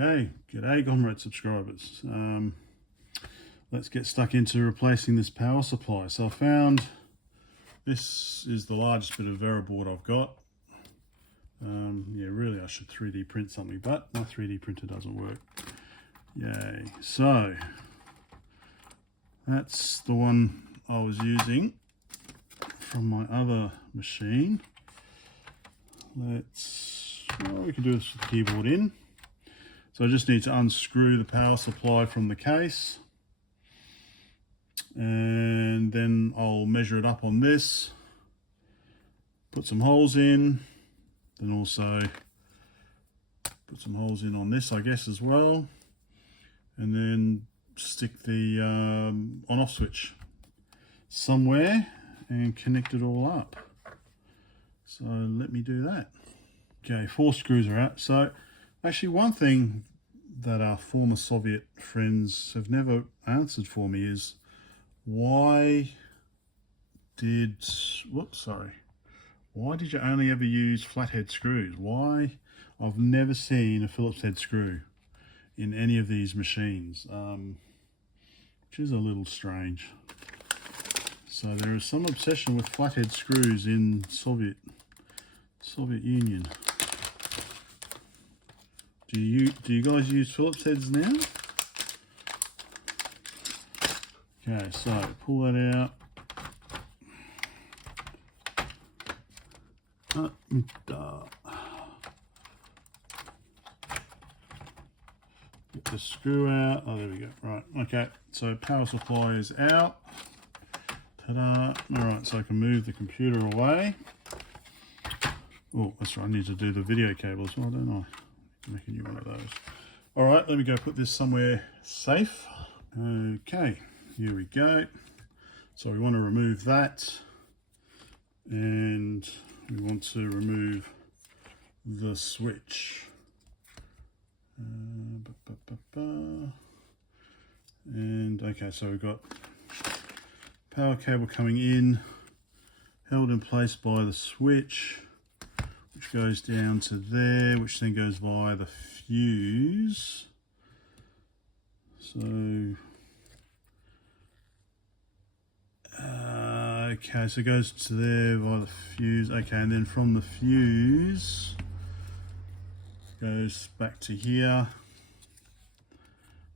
Okay, g'day comrade subscribers. Let's get stuck into replacing this power supply. So I found this is the largest bit of Vera board I've got. Yeah, really I should 3D print something, but my 3D printer doesn't work. Yay. So that's the one I was using from my other machine. We can do this with the keyboard in. So I just need to unscrew the power supply from the case, and then I'll measure it up on this, put some holes in, then also put some holes in on this, I guess, as well, and then stick the on-off switch somewhere and connect it all up. So let me do that. Okay, 4 screws are out. So actually, one thing that our former Soviet friends have never answered for me is why did you only ever use flathead screws? Why? I've never seen a Phillips head screw in any of these machines, which is a little strange. So there is some obsession with flathead screws in Soviet Union. Do you guys use Phillips heads now? Okay, so pull that out. Get the screw out. Oh, there we go. Right. Okay. So power supply is out. Ta-da. All right. So I can move the computer away. Oh, that's right. I need to do the video cable as well, don't I? Make a new one of those. All right. Let me go put this somewhere safe. Okay. Here we go. So we want to remove that, and we want to remove the switch. And okay, so we've got power cable coming in, held in place by the switch, which goes down to there, which then goes via the fuse. So okay, so it goes to there via the fuse. Okay, and then from the fuse goes back to here,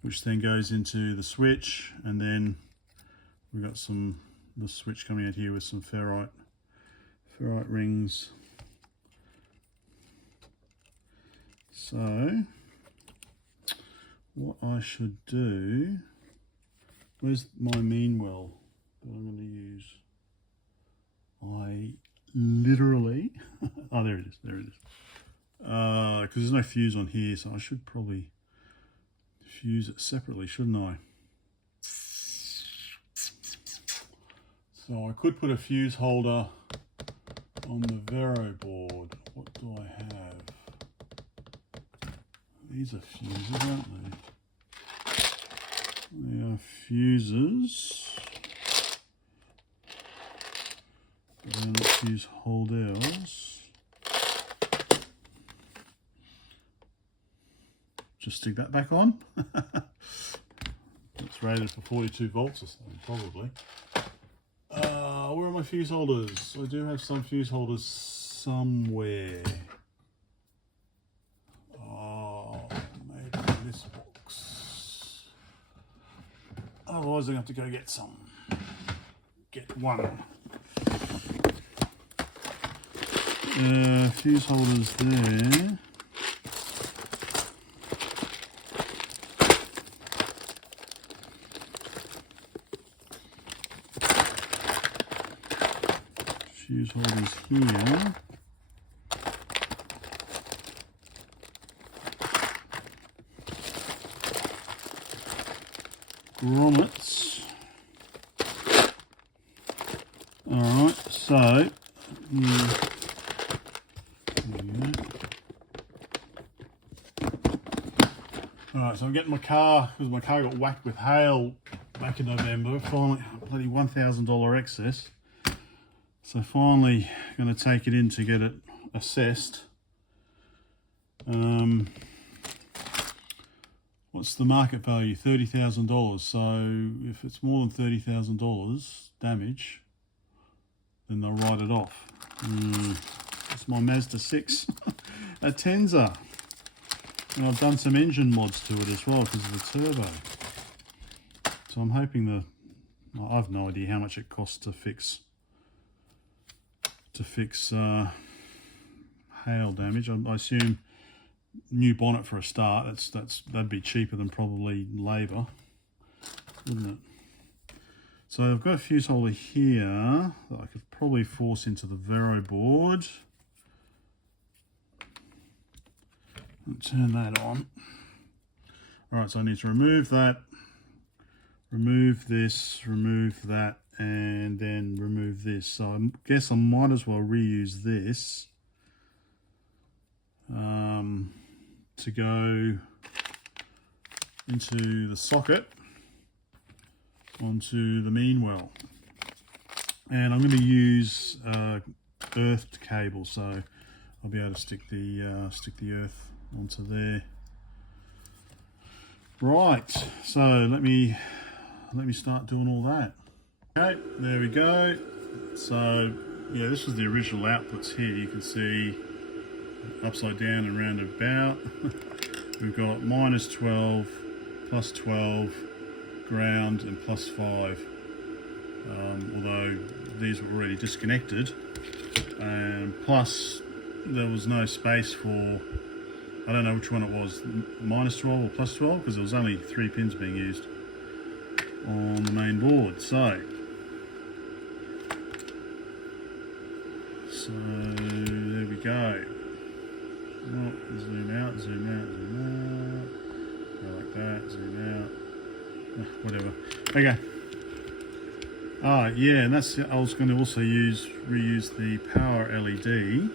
which then goes into the switch, and then we've got the switch coming out here with some ferrite rings. So what I should do, where's my Mean Well that I'm going to use? I literally, oh, there it is, because there's no fuse on here, so I should probably fuse it separately, shouldn't I? So I could put a fuse holder on the Vero board. What do I have? These are fuses, aren't they? They are fuses. And then let's use holders. Just stick that back on. It's rated for 42 volts or something, probably. Where are my fuse holders? I do have some fuse holders somewhere. Oh, maybe in this box. Otherwise, I'm going to have to go get some. Get one. Fuse holders there. Fuse holders here. Grommets. Alright, so alright, so I'm getting my car, because my car got whacked with hail back in November, finally, bloody $1,000 excess. So finally going to take it in to get it assessed. what's the market value? $30,000. So if it's more than $30,000 damage, then they'll write it off. It's my Mazda 6, a Tenza. And I've done some engine mods to it as well because of the turbo. So I'm hoping I've no idea how much it costs to fix hail damage. I assume new bonnet for a start. That'd be cheaper than probably labour, wouldn't it? So I've got a fuse holder here that I could probably force into the Vero board. I'll turn that on. Alright, so I need to remove that, remove this, remove that, and then remove this. So I guess I might as well reuse this to go into the socket onto the Mean Well. And I'm going to use earthed cable, so I'll be able to stick the earth onto there. Right, so let me start doing all that. Okay, there we go. So yeah, this was the original outputs here. You can see upside down and round about. We've got -12, +12, ground, and +5. Although these were already disconnected, and plus there was no space for, I don't know which one it was, -12 or +12, because there was only 3 pins being used on the main board. So there we go. Oh, zoom out, zoom out, zoom out. Go like that, zoom out. Oh, whatever. Okay. Yeah, and that's, I was going to also reuse the power LED,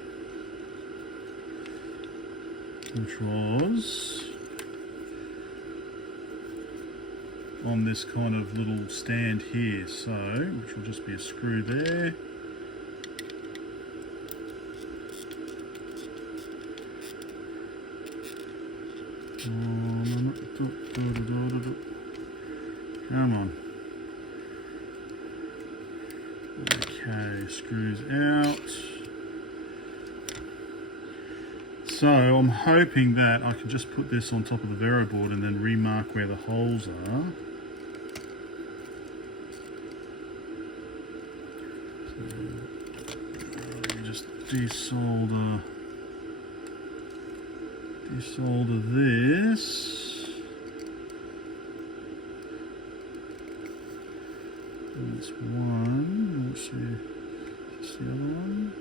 which was on this kind of little stand here, so which will just be a screw there. Come on. Okay, screws out. So I'm hoping that I can just put this on top of the Vero board and then remark where the holes are. So let me just desolder this. That's one. Let's see. Is this the other one?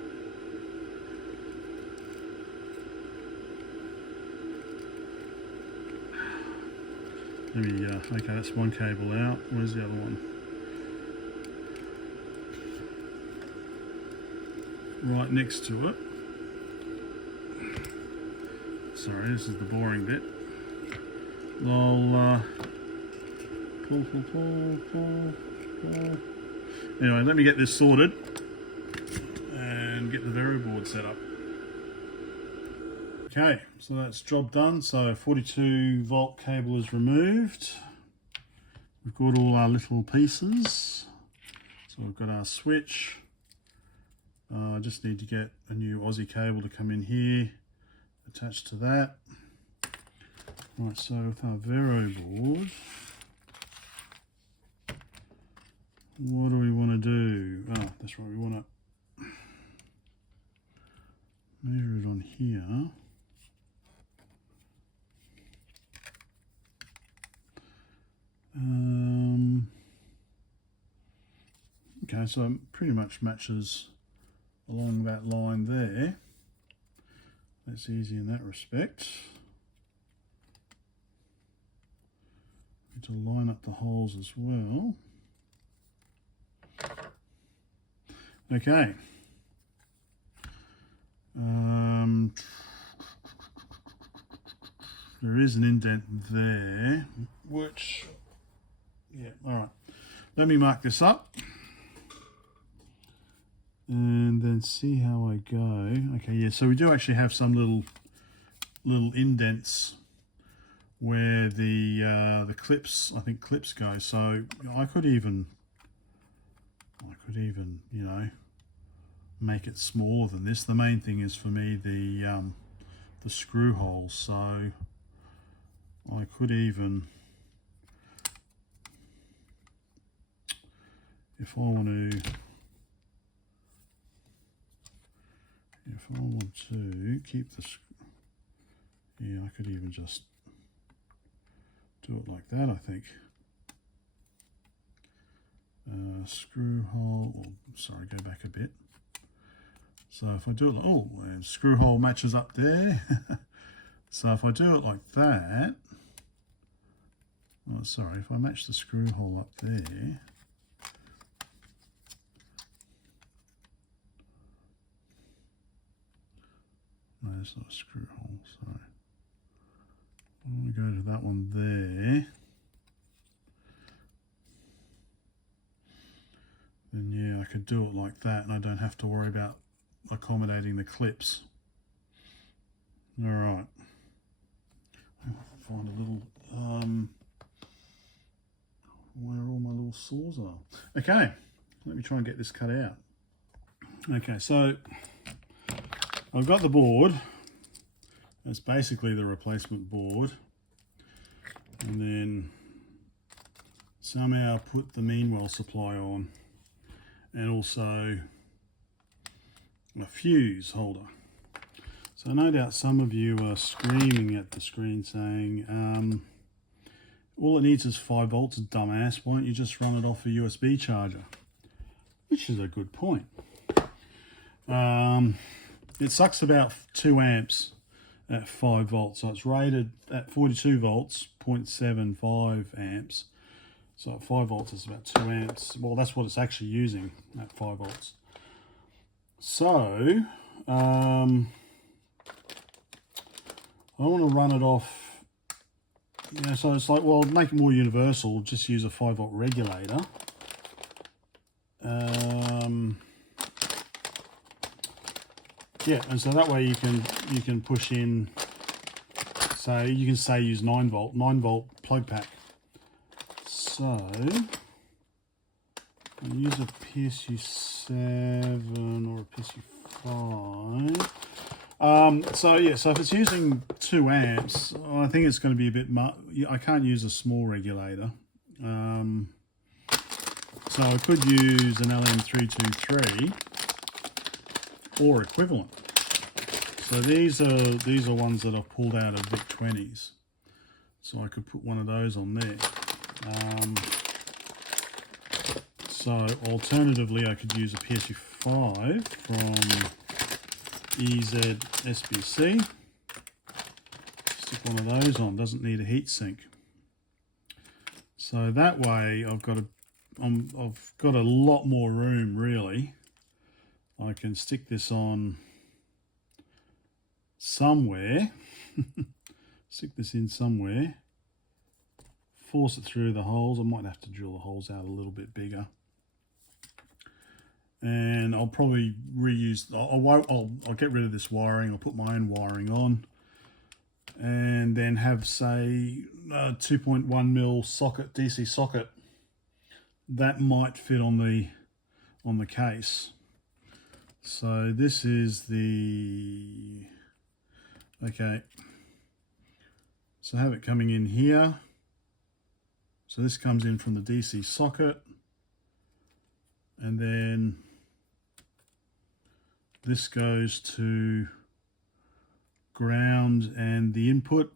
Okay, that's one cable out. Where's the other one? Right next to it. Sorry, this is the boring bit. I'll pull. Anyway, let me get this sorted and get the Vero board set up. Okay, so that's job done. So 42 volt cable is removed. We've got all our little pieces. So we've got our switch. I just need to get a new Aussie cable to come in here, attached to that. Right, so with our Vero board, what do we want to do? Oh, that's right, we want to measure it on here. Okay, so it pretty much matches along that line there. That's easy in that respect. Need to line up the holes as well. Okay. There is an indent there, which, yeah, all right. Let me mark this up and then see how I go. Okay, yeah, so we do actually have some little indents where the clips, I think clips go. So I could even, you know, make it smaller than this. The main thing is for me the screw holes. So I could even, if I want to keep this, yeah, I could even just do it like that, I think. Screw hole, oh, sorry, go back a bit. So if I do it, oh, and screw hole matches up there. So if I do it like that, oh, sorry, if I match the screw hole up there, no, it's not a screw hole, sorry. I want to go to that one there. Then yeah, I could do it like that and I don't have to worry about accommodating the clips. All right. I'll find a little, where all my little saws are. Okay, let me try and get this cut out. Okay, so I've got the board. That's basically the replacement board. And then somehow put the Mean Well supply on, and also a fuse holder. So no doubt some of you are screaming at the screen saying, all it needs is 5 volts, dumbass. Why don't you just run it off a USB charger? Which is a good point. It sucks about 2 amps at 5 volts. So it's rated at 42 volts, 0.75 amps. So at 5 volts, it's about 2 amps. Well, that's what it's actually using at 5 volts. So, I want to run it off. Yeah, so it's like, well, make it more universal, just use a 5 volt regulator. Yeah, and so that way you can push in, say you can say use 9 volt plug pack. So I'll use a PSU 7 or a PSU 5. So yeah, so if it's using 2 amps, I think it's going to be a bit much. I can't use a small regulator. So I could use an LM323 or equivalent. So these are ones that I've pulled out of VIC-20s. So I could put one of those on there. So alternatively, I could use a PSU 5 from SBC. Stick one of those on. Doesn't need a heat sink. So that way, I've got a lot more room really. I can stick this on somewhere. Stick this in somewhere. Force it through the holes. I might have to drill the holes out a little bit bigger. And I'll probably reuse. I'll get rid of this wiring. I'll put my own wiring on, and then have say a 2.1mm socket, DC socket. That might fit on the case. So this is the, okay. So I have it coming in here. So this comes in from the DC socket, and then this goes to ground and the input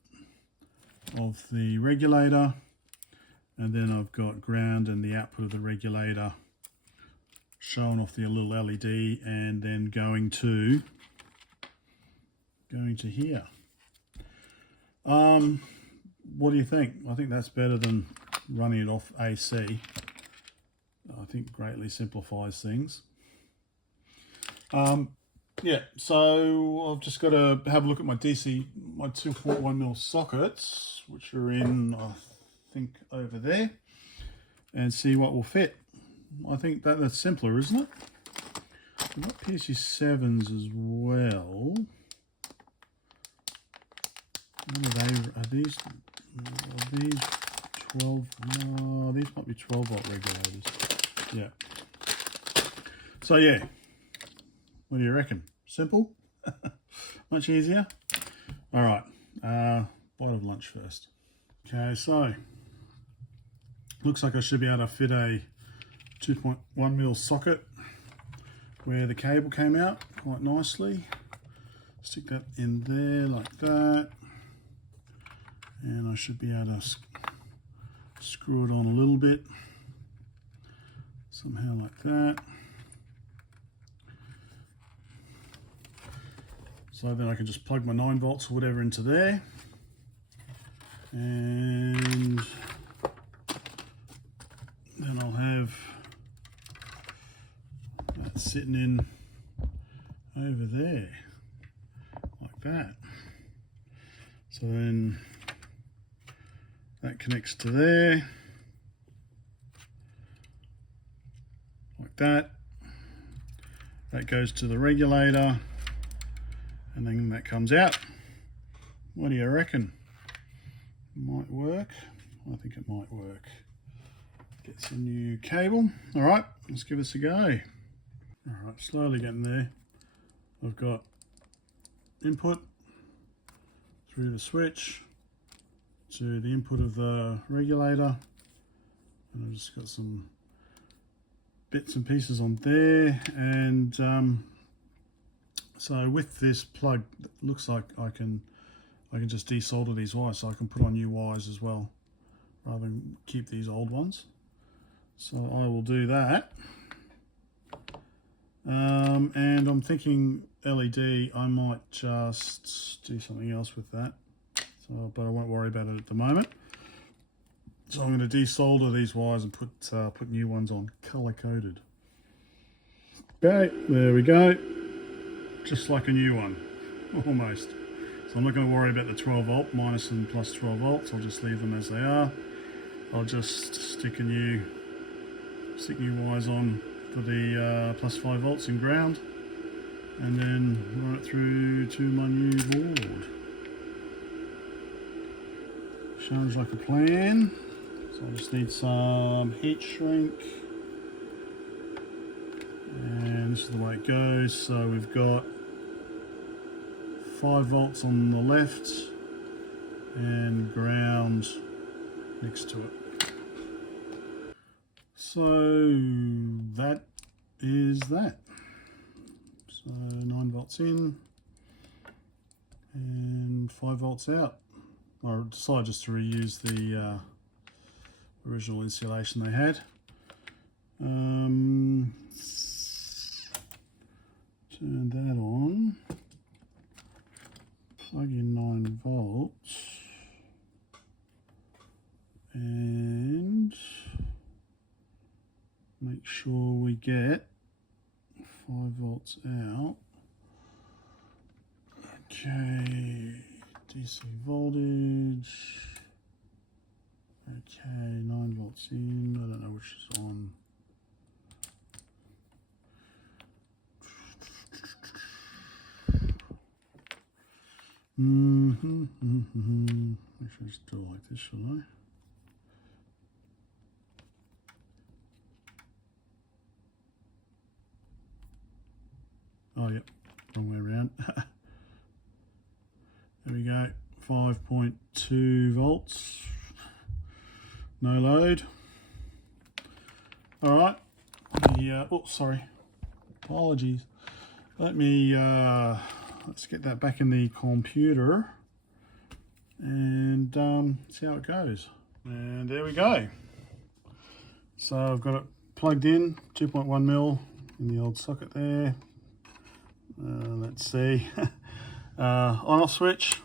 of the regulator, and then I've got ground and the output of the regulator showing off the little LED, and then going to here. What do you think? I think that's better than running it off AC. I think greatly simplifies things. Yeah, so I've just got to have a look at my 2.1mm sockets, which are in, I think, over there, and see what will fit. I think that's simpler, isn't it? I've got PSU 7s as well. Are these? Are these 12? No, these might be 12 volt regulators. Yeah. So yeah, what do you reckon? Simple? Much easier? All right, bite of lunch first. Okay, so looks like I should be able to fit a 2.1mm socket where the cable came out quite nicely. Stick that in there like that, and I should be able to screw it on a little bit, somehow like that. So then I can just plug my 9 volts or whatever into there, and then I'll have that sitting in over there like that. So then that connects to there like that. That goes to the regulator, and then that comes out. What do you reckon? Might work? I think it might work. Get some new cable. All right, let's give this a go. All right, slowly getting there. I've got input through the switch to the input of the regulator, and I've just got some bits and pieces on there, and so with this plug, it looks like I can just desolder these wires, so I can put on new wires as well rather than keep these old ones. So I will do that, and I'm thinking LED, I might just do something else with that, so, but I won't worry about it at the moment. So I'm going to desolder these wires and put new ones on, color coded. Okay, there we go, just like a new one, almost. So I'm not going to worry about the 12 volt, minus and plus 12 volts. I'll just leave them as they are. I'll just stick new wires on for the plus 5 volts in ground, and then run it through to my new board. Sounds like a plan. So I just need some heat shrink, and this is the way it goes. So we've got 5 volts on the left and ground next to it. So that is that. So 9 volts in and 5 volts out. I decided just to reuse the original insulation they had. Turn that on. Plug in 9 volts and make sure we get 5 volts out. Okay, DC voltage. Okay, 9 volts in. I don't know which is on. I should just do it like this, should I? Oh, yep, wrong way around. There we go, 5.2 volts, no load. All right, oh, sorry, apologies. Let me, let's get that back in the computer and see how it goes. And there we go. So I've got it plugged in, 2.1mm in the old socket there. Let's see, on-off switch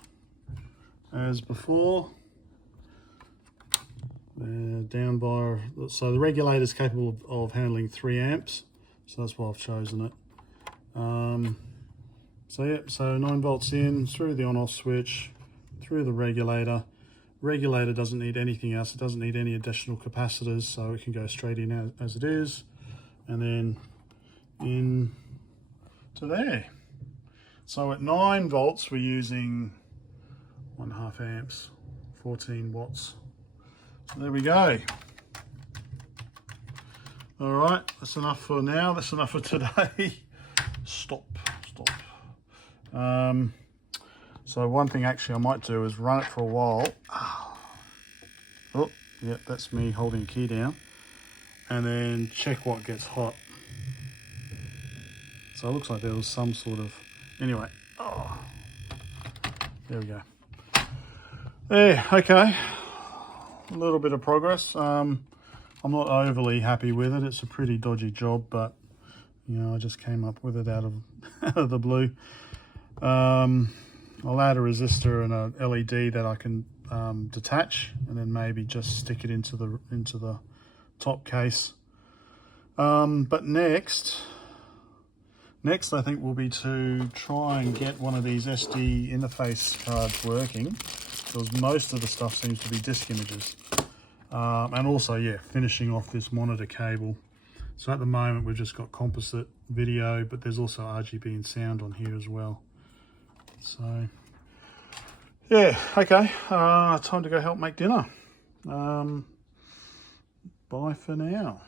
as before. They're down by, so the regulator is capable of handling 3 amps, so that's why I've chosen it. So yeah, so 9 volts in through the on-off switch, through the regulator. Regulator doesn't need anything else, it doesn't need any additional capacitors, so it can go straight in as it is, and then in to there. So at 9 volts we're using 1.5 amps 14 watts. So there we go. All right, that's enough for now. That's enough for today. Stop. So one thing actually I might do is run it for a while. Oh, yeah, that's me holding a key down. And then check what gets hot. So it looks like there was some sort of, anyway. Oh, there we go. There, okay. A little bit of progress. I'm not overly happy with it. It's a pretty dodgy job, but you know, I just came up with it out of the blue. I'll add a resistor and a LED that I can detach, and then maybe just stick it into the top case. But next I think will be to try and get one of these SD interface cards working, because most of the stuff seems to be disk images. And also, yeah, finishing off this monitor cable. So at the moment we've just got composite video, but there's also RGB and sound on here as well. So yeah, okay, time to go help make dinner. Bye for now.